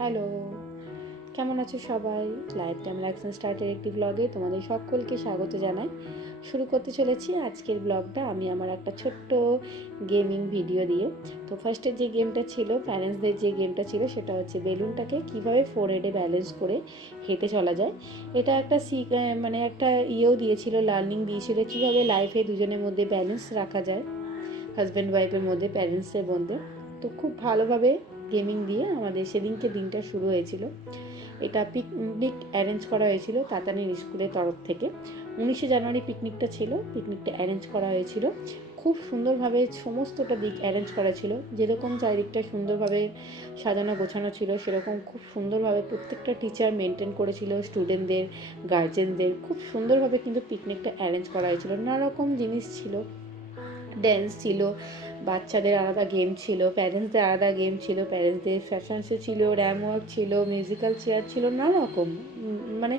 Hello, কেমন আছো সবাই? লাইফ টাইম লাইফস্টাইল স্টার্টের একটি ব্লগে তোমাদের সকলকে স্বাগত জানাই। শুরু করতে চলেছি আজকের ব্লগটা আমি আমার একটা ছোট্ট গেমিং ভিডিও দিয়ে। তো ফার্স্টের যে গেমটা ছিল, প্যারেন্টসদের যে গেমটা ছিল সেটা হচ্ছে বেলুনটাকে কীভাবে ফোর হেডে ব্যালেন্স করে হেঁটে চলা যায়। এটা একটা মানে একটা ইয়েও দিয়েছিল, লার্নিং দিয়েছিল কীভাবে লাইফে দুজনের মধ্যে ব্যালেন্স রাখা যায়, হাজব্যান্ড ওয়াইফের মধ্যে, প্যারেন্টসের মধ্যে। তো খুব ভালোভাবে গেমিং দিয়ে আমাদের সেদিনকে দিনটা শুরু হয়েছিল। এটা পিকনিক অ্যারেঞ্জ করা হয়েছিল তাতানির স্কুলের তরফ থেকে। 19শে জানুয়ারি পিকনিকটা ছিল, পিকনিকটা অ্যারেঞ্জ করা হয়েছিল। খুব সুন্দরভাবে সমস্তটা দিক অ্যারেঞ্জ করা ছিল, যেরকম চারিদিকটা সুন্দরভাবে সাজানো গোছানো ছিল সেরকম খুব সুন্দরভাবে প্রত্যেকটা টিচার মেনটেন করেছিল, স্টুডেন্টদের, গার্জেনদের খুব সুন্দরভাবে কিন্তু পিকনিকটা অ্যারেঞ্জ করা হয়েছিল। নানা রকম জিনিস ছিল, ড্যান্স ছিল, বাচ্চাদের আলাদা গেম ছিল, প্যারেন্টসদের আলাদা গেম ছিল, প্যারেন্টসদের ফ্যাশন শো ছিল, র্যাম ওয়াক ছিল, মিউজিক্যাল চেয়ার ছিল, নানা রকম মানে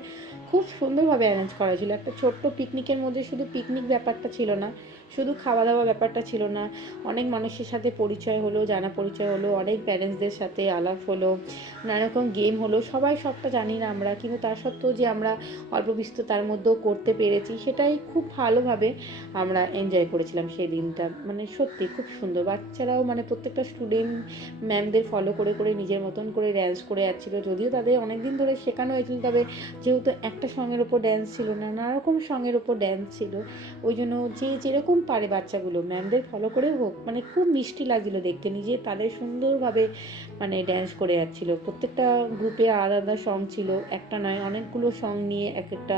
খুব সুন্দরভাবে অ্যারেঞ্জ করা ছিল। একটা ছোট্ট পিকনিকের মধ্যে শুধু পিকনিক ব্যাপারটা ছিল না, শুধু খাওয়া দাওয়া ব্যাপারটা ছিল না, অনেক মানুষের সাথে পরিচয় হলো, জানা পরিচয় হলো, অনেক প্যারেন্টসদের সাথে আলাপ হলো, নানা রকম গেম হলো। সবাই সবটা জানি না আমরা, কিন্তু তার সত্ত্বেও যে আমরা অল্প বিস্তর তার মধ্যেও করতে পেরেছি, সেটাই খুব ভালোভাবে আমরা এনজয় করেছিলাম সেই দিনটা। মানে সত্যি খুব সুন্দর, বাচ্চারাও মানে প্রত্যেকটা স্টুডেন্ট ম্যামদের ফলো করে করে নিজের মতন করে ড্যান্স করে যাচ্ছিলো। যদিও তাদের অনেক দিন ধরে শেখানো হয়েছিল, তবে যেহেতু একটা সঙের ওপর ড্যান্স ছিল না, নানা রকম সঙের ওপর ড্যান্স ছিল, ওই জন্য যে যেরকম পারে বাচ্চাগুলো ম্যামদের ফলো করে হোক, মানে খুব মিষ্টি লাগছিলো দেখতে, নিজে তাদের সুন্দরভাবে মানে ড্যান্স করে যাচ্ছিলো। প্রত্যেকটা গ্রুপে আলাদা আলাদা সং ছিল, একটা নয় অনেকগুলো সং নিয়ে এক একটা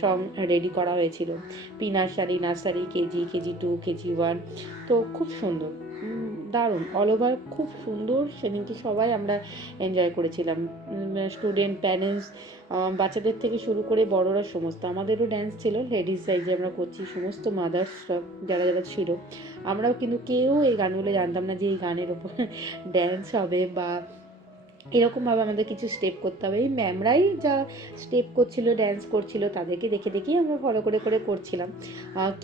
সং রেডি করা হয়েছিল। Pre nursery, nursery, KG, KG 2, KG 1। তো খুব সুন্দর, দারুণ, অল ওভার খুব সুন্দর সেদিনকে সবাই আমরা এনজয় করেছিলাম। স্টুডেন্ট, প্যারেন্টস, বাচ্চাদের থেকে শুরু করে বড়রা সমস্ত। আমাদেরও ড্যান্স ছিল, লেডিস সাইজে আমরা করছি, সমস্ত মাদার্সরা যারা যারা ছিল। আমরাও কিন্তু কেউ এই গানগুলো জানতাম না যে এই গানের ওপর ড্যান্স হবে বা এরকমভাবে আমাদের কিছু স্টেপ করতে হবে। এই ম্যামরাই যা স্টেপ করছিল, ড্যান্স করছিল, তাদেরকে দেখে দেখেই আমরা ফলো করে করে করছিলাম।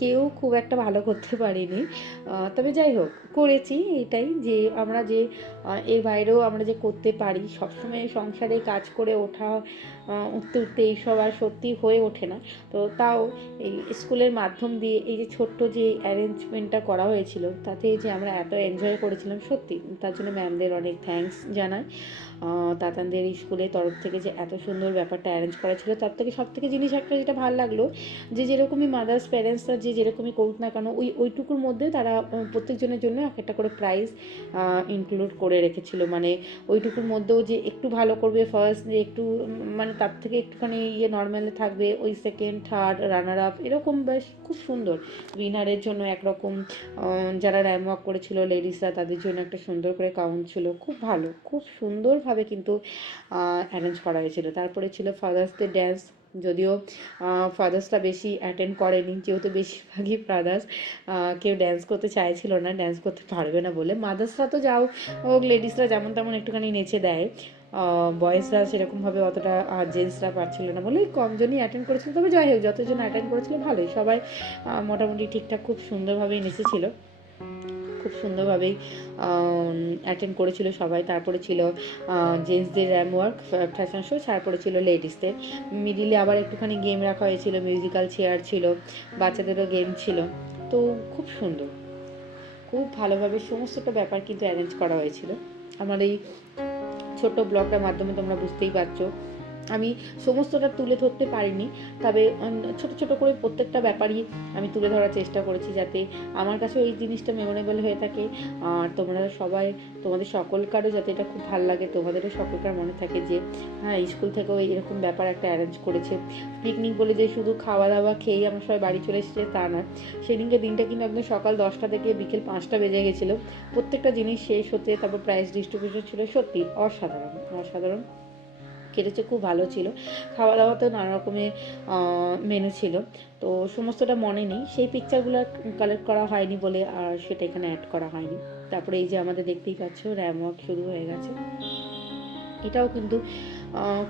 কেউ খুব একটা ভালো করতে পারিনি, তবে যাই হোক করেছি। এটাই যে আমরা যে এর বাইরেও আমরা যে করতে পারি, সবসময় সংসারে কাজ করে ওঠা, উঠতে উঠতে এইসব আর সত্যি হয়ে ওঠে না। তো তাও এই স্কুলের মাধ্যম দিয়ে এই যে ছোট্ট যে অ্যারেঞ্জমেন্টটা করা হয়েছিল, তাতে যে আমরা এত এনজয় করেছিলাম, সত্যি তার জন্য ম্যামদের অনেক থ্যাঙ্কস জানাই। তাতানদের স্কুলের তরফ থেকে যে এত সুন্দর ব্যাপারটা অ্যারেঞ্জ করা ছিল, তার থেকে সব থেকে জিনিস একটা যেটা ভালো লাগলো, যে যেরকমই মাদার্স প্যারেন্টসরা যে যেরকমই করুক না কেন, ওইটুকুর মধ্যে তারা প্রত্যেকজনের জন্য এক একটা করে প্রাইজ ইনক্লুড করে রেখেছিল। মানে ওইটুকুর মধ্যেও যে একটু ভালো করবে ফার্স্ট, যে একটু মানে তার থেকে একটুখানি নর্মালে থাকবে, ওই সেকেন্ড, থার্ড, রানার আপ, এরকম বেশ খুব সুন্দর। উইনারের জন্য একরকম, যারা র্যাম ওয়াক করেছিল লেডিসরা, তাদের জন্য একটা সুন্দর করে কাউন্ট ছিল। খুব ভালো, খুব সুন্দরভাবে কিন্তু অ্যারেঞ্জ করা হয়েছিল। তারপরে ছিল ফাদার্স ডে ড্যান্স, যদিও ফাদার্সরা বেশি অ্যাটেন্ড করেনি, যেহেতু বেশিরভাগই ফাদার্স কেউ ড্যান্স করতে চাইছিল না, ড্যান্স করতে পারবে না বলে। মাদার্সরা তো যাও হোক, লেডিসরা যেমন তেমন একটুখানি নেচে দেয়, বয়েজরা সেরকমভাবে অতটা, জেন্টসরা পারছিল না বলে কমজনই অ্যাটেন্ড করেছিল। তবে যাই হোক, যতজন অ্যাটেন্ড করেছিল ভালোই, সবাই মোটামুটি ঠিকঠাক খুব সুন্দরভাবেই নেচেছিল, খুব সুন্দরভাবেই অ্যাটেন্ড করেছিল সবাই। তারপরে ছিল জেন্টসদের র্যাম ওয়ার্ক, ফ্যাশন শো, তারপরে ছিল লেডিসদের। মিডিলে আবার একটুখানি গেম রাখা হয়েছিল, মিউজিক্যাল চেয়ার ছিল, বাচ্চাদেরও গেম ছিল। তো খুব সুন্দর, খুব ভালোভাবে সমস্তটা ব্যাপার কিন্তু অ্যারেঞ্জ করা হয়েছিল। আমার এই ছোট্ট ব্লগটার মাধ্যমে তোমরা বুঝতেই পারছো, আমি সমস্তটা তুলে ধরতে পারিনি, তবে ছোট ছোট করে প্রত্যেকটা ব্যাপারই আমি তুলে ধরার চেষ্টা করেছি, যাতে আমার কাছেও এই জিনিসটা মেমোরেবল হয়ে থাকে। আর তোমরা সবাই, তোমাদের সকলকারও যাতে এটা খুব ভালো লাগে, তোমাদেরও সকলকার মনে থাকে যে হ্যাঁ, স্কুল থেকেও এরকম ব্যাপার একটা অ্যারেঞ্জ করেছে। পিকনিক বলে যে শুধু খাওয়া দাওয়া খেয়েই আমরা সবাই বাড়ি চলে এসেছে তা না, সেদিনকে দিনটা কিন্তু একদম সকাল 10টা থেকে বিকেল 5টা বেজে গেছিলো প্রত্যেকটা জিনিস শেষ হতে। তারপর প্রাইজ ডিস্ট্রিবিউশন ছিল, সত্যি অসাধারণ অসাধারণ কেটেছে, খুব ভালো ছিল। খাওয়া দাওয়াতেও নানা রকমের মেনু ছিল, তো সমস্তটা মনে নেই, সেই পিকচারগুলো কালেক্ট করা হয়নি বলে আর সেটা এখানে অ্যাড করা হয়নি। তারপরে এই যে আমাদের দেখতেই পাচ্ছ র্যাম ওয়াক শুরু হয়ে গেছে, এটাও কিন্তু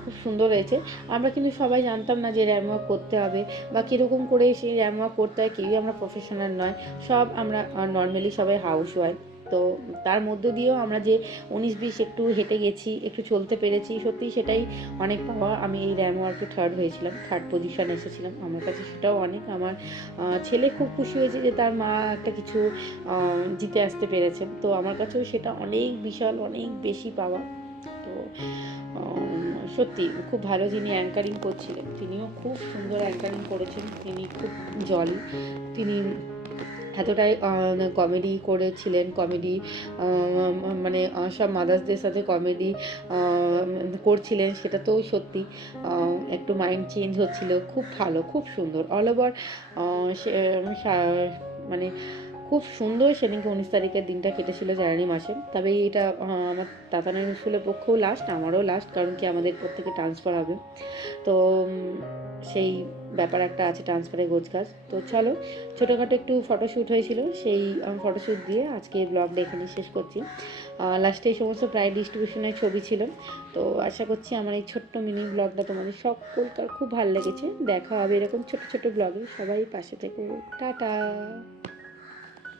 খুব সুন্দর হয়েছে। আমরা কিন্তু সবাই জানতাম না যে র্যাম ওয়াক করতে হবে বা কীরকম করে সেই র্যাম ওয়াক করতে হয়, কেউই আমরা প্রফেশনাল নয়, সব আমরা নর্মালি সবাই হাউস ওয়াইফ। তো তার মধ্য দিয়েও আমরা যে 19-20 একটু হেঁটে গেছি, একটু চলতে পেরেছি, সত্যিই সেটাই অনেক পাওয়া। আমি এই র্যাম ওয়ার্কে থার্ড হয়েছিলাম, থার্ড পজিশন এসেছিলাম, আমার কাছে সেটাও অনেক। আমার ছেলে খুব খুশি হয়েছে যে তার মা একটা কিছু জিতে আসতে পেরেছে, তো আমার কাছেও সেটা অনেক বিশাল, অনেক বেশি পাওয়া। তো সত্যি খুব ভালো, যিনি অ্যাঙ্কারিং করছিলেন তিনিও খুব সুন্দর অ্যাঙ্কারিং করেছেন, তিনি খুব জলি, তিনি এতটাই কমেডি করেছিলেন, কমেডি মানে সব মাদার্সদের সাথে কমেডি করছিলেন, সেটা তো সত্যি একটু মাইন্ড চেঞ্জ হচ্ছিল, খুব ভালো, খুব সুন্দর অল ওভার। সে মানে খুব সুন্দর সেদিনকে 19 তারিখের দিনটা কেটেছিল জানুয়ারি মাসে। তবে এটা আমার তাতানের স্কুলের পক্ষেও লাস্ট, আমারও লাস্ট, কারণ কি আমাদের প্রত্যেকে ট্রান্সফার হবে, তো সেই ব্যাপার একটা আছে, ট্রান্সফারের গোছগাছ। তো চলো, ছোটোখাটো একটু ফটোশ্যুট হয়েছিল, সেই ফটোশ্যুট দিয়ে আজকে এই ব্লগটা এখানেই শেষ করছি। লাস্টে এই সমস্ত প্রায় ডিস্ট্রিবিউশনের ছবি ছিল। তো আশা করছি আমার এই ছোট্ট মিনি ব্লগটা তোমাদের সকলকার খুব ভালো লেগেছে। দেখা হবে এরকম ছোট ছোট ব্লগে, সবাই পাশে থেকো, টাটা।